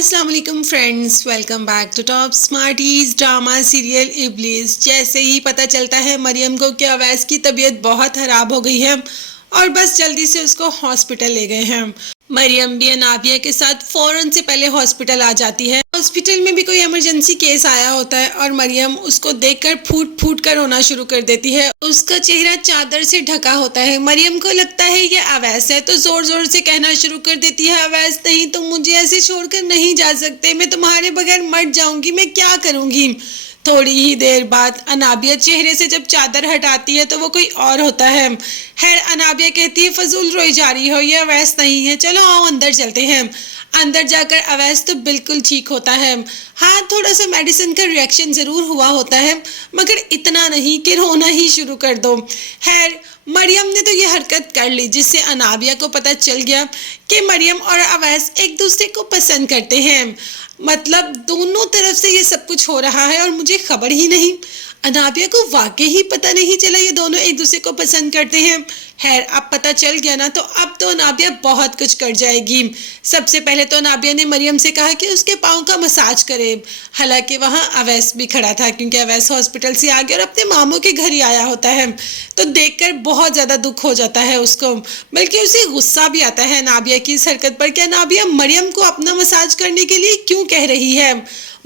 अस्सलाम वालेकुम friends, welcome back to top smarties drama serial Iblis. जैसे ही पता चलता है मरियम को कि अवैस की तबीयत बहुत ख़राब हो गई है और बस जल्दी से उसको हॉस्पिटल ले गए हैं। मरियम भी अनाबिया के साथ फौरन से पहले हॉस्पिटल आ जाती है। हॉस्पिटल में भी कोई इमरजेंसी केस आया होता है और मरियम उसको देखकर फूट फूट कर रोना शुरू कर देती है। उसका चेहरा चादर से ढका होता है। मरियम को लगता है ये अवैस है तो जोर जोर से कहना शुरू कर देती है, अवैस नहीं, तुम मुझे ऐसे छोड़कर नहीं जा सकते, मैं तुम्हारे बगैर मर जाऊंगी, मैं क्या करूंगी। थोड़ी ही देर बाद अनाबिया चेहरे से जब चादर हटाती है तो वो कोई और होता है। खैर अनाबिया कहती है, फजूल रोई जा रही हो, ये अवैस नहीं है, चलो आओ अंदर चलते हैं। अंदर जाकर अवैस तो बिल्कुल ठीक होता है। हाँ, थोड़ा सा मेडिसिन का रिएक्शन ज़रूर हुआ होता है मगर इतना नहीं कि रोना ही शुरू कर दो। खैर मरियम ने तो ये हरकत कर ली जिससे अनाबिया को पता चल गया कि मरियम और अवैस एक दूसरे को पसंद करते हैं। मतलब दोनों तरफ से ये सब कुछ हो रहा है और मुझे खबर ही नहीं। अनाबिया को वाकई ही पता नहीं चला ये दोनों एक दूसरे को पसंद करते हैं। खैर अब पता चल गया ना, तो अब तो अनाबिया बहुत कुछ कर जाएगी। सबसे पहले तो अनाबिया ने मरियम से कहा कि उसके पाँव का मसाज करे। हालांकि वहाँ अवैस भी खड़ा था क्योंकि अवैस हॉस्पिटल से आ गया और अपने मामू के घर ही आया होता है। तो देखकर बहुत ज़्यादा दुख हो जाता है उसको, बल्कि उसे गुस्सा भी आता है अनाबिया की इस हरकत पर कि अनाबिया मरियम को अपना मसाज करने के लिए क्यों कह रही है।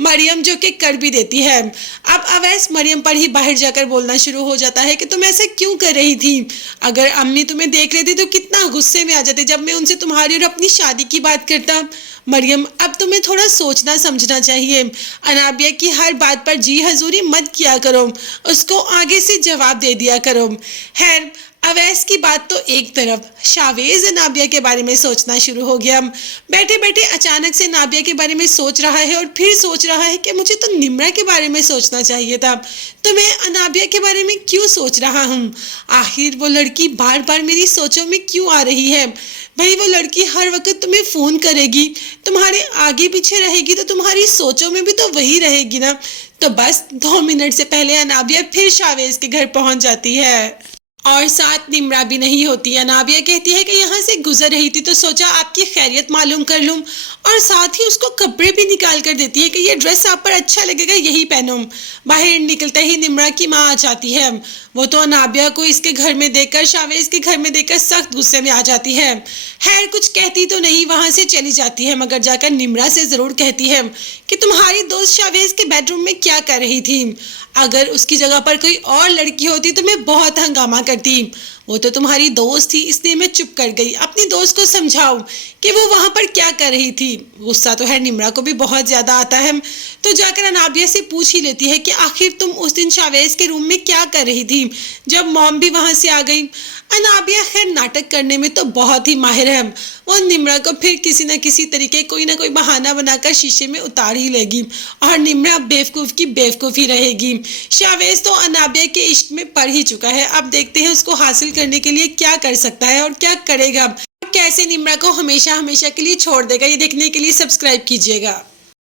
मरियम जो कि कर भी देती है। अब अवैस मरियम पर ही बाहर जाकर बोलना शुरू हो जाता है कि तुम ऐसा क्यों कर रही थी। अगर अम्मी तुम्हें देख लेती तो कितना गुस्से में आ जाते जब मैं उनसे तुम्हारी और अपनी शादी की बात करता। मरियम अब तुम्हें थोड़ा सोचना समझना चाहिए। अनाबिया की हर बात पर जी हजूरी मत किया करो, उसको आगे से जवाब दे दिया करो। खैर अवैस की बात तो एक तरफ, शावेज नाबिया के बारे में सोचना शुरू हो गया। बैठे बैठे अचानक से नाबिया के बारे में सोच रहा है और फिर सोच रहा है कि मुझे तो निम्रा के बारे में सोचना चाहिए था, तो मैं अनाबिया के बारे में क्यों सोच रहा हूँ। आखिर वो लड़की बार बार मेरी सोचों में क्यों आ रही है। भाई वो लड़की हर वक्त तुम्हें फ़ोन करेगी, तुम्हारे आगे पीछे रहेगी, तो तुम्हारी सोचों में भी तो वही रहेगी ना। तो बस 2 मिनट से पहले अनाबिया फिर शावेज के घर पहुँच जाती है और साथ निम्रा भी नहीं होती। अनाबिया कहती है कि यहाँ से गुजर रही थी तो सोचा आपकी खैरियत मालूम कर लूँ, और साथ ही उसको कपड़े भी निकाल कर देती है कि ये ड्रेस आप पर अच्छा लगेगा, यही पहनो। बाहर निकलते ही निम्रा की माँ आ जाती है। वो तो अनाबिया को इसके घर में देखकर, शावेज के घर में देखकर सख्त गुस्से में आ जाती है। खैर कुछ कहती तो नहीं, वहाँ से चली जाती है, मगर जाकर निम्रा से ज़रूर कहती है कि तुम्हारी दोस्त शावेज के बेडरूम में क्या कर रही थी। अगर उसकी जगह पर कोई और लड़की होती तो मैं बहुत हंगामा करती। वो तो तुम्हारी दोस्त थी, इसलिए मैं चुप कर गई। अपनी दोस्त को समझाओ कि वो वहाँ पर क्या कर रही थी। गुस्सा तो है निम्रा को भी बहुत ज़्यादा आता है, तो जाकर अनाबिया से पूछ ही लेती है कि आखिर तुम उस दिन शावेज के रूम में क्या कर रही थी जब मॉम भी वहाँ से आ गई। अनाबिया खैर नाटक करने में तो बहुत ही माहिर है। वो निम्रा को फिर किसी न किसी तरीके कोई ना कोई बहाना बनाकर शीशे में उतार ही लेगी और निम्रा बेवकूफ़ की बेवकूफ़ ही रहेगी। शावेज तो अनाबिया के इश्क में पड़ ही चुका है। अब देखते हैं उसको हासिल करने के लिए क्या कर सकता है और क्या करेगा, कैसे निम्रा को हमेशा हमेशा के लिए छोड़ देगा। ये देखने के लिए सब्सक्राइब कीजिएगा।